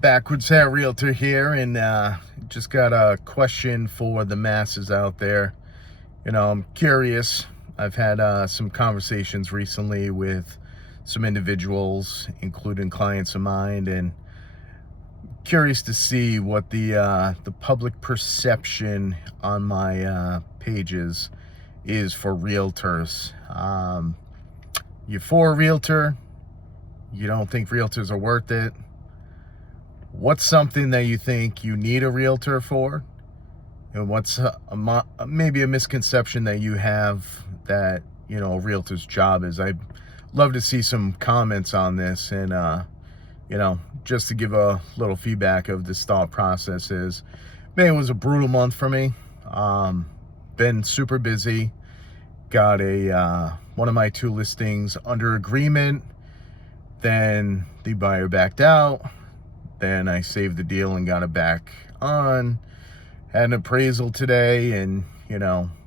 Backwards Hat Realtor here, and just got a question for the masses out there. I'm curious. I've had some conversations recently with some individuals, including clients of mine, and curious to see what the public perception on my pages is for realtors. You for a realtor? You don't think realtors are worth it? What's something that you think you need a realtor for? And what's maybe a misconception that you have that, a realtor's job is? I'd love to see some comments on this, and, just to give a little feedback of this thought process is, man, it was a brutal month for me. Been super busy. Got one of my 2 listings under agreement. Then the buyer backed out. Then I saved the deal and got it back on. Had an appraisal today, and,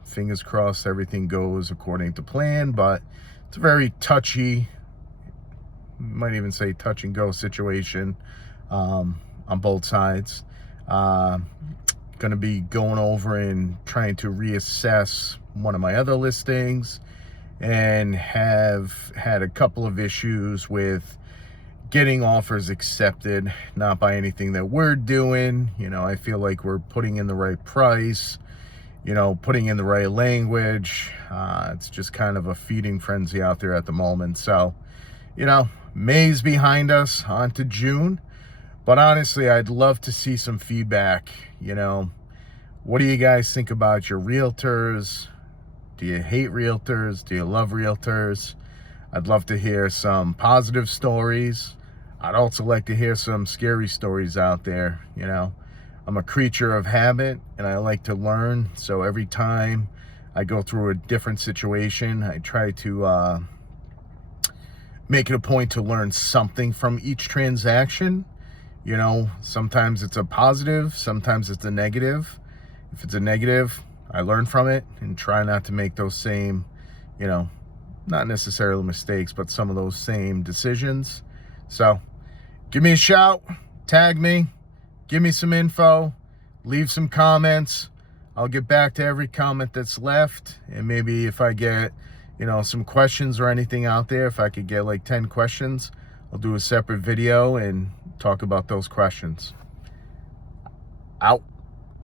fingers crossed everything goes according to plan, but it's a very touchy, might even say touch and go situation on both sides. Going to be going over and trying to reassess one of my other listings, and have had a couple of issues with getting offers accepted, not by anything that we're doing. I feel like we're putting in the right price, putting in the right language. It's just kind of a feeding frenzy out there at the moment. So, May's behind us, on to June. But honestly, I'd love to see some feedback. What do you guys think about your realtors? Do you hate realtors? Do you love realtors? I'd love to hear some positive stories. I'd also like to hear some scary stories out there. I'm a creature of habit, and I like to learn. So every time I go through a different situation, I try to make it a point to learn something from each transaction. Sometimes it's a positive, sometimes it's a negative. If it's a negative, I learn from it and try not to make those same, not necessarily mistakes, but some of those same decisions. So give me a shout, tag me, give me some info, leave some comments. I'll get back to every comment that's left. And maybe if I get, some questions or anything out there, if I could get like 10 questions, I'll do a separate video and talk about those questions. Out.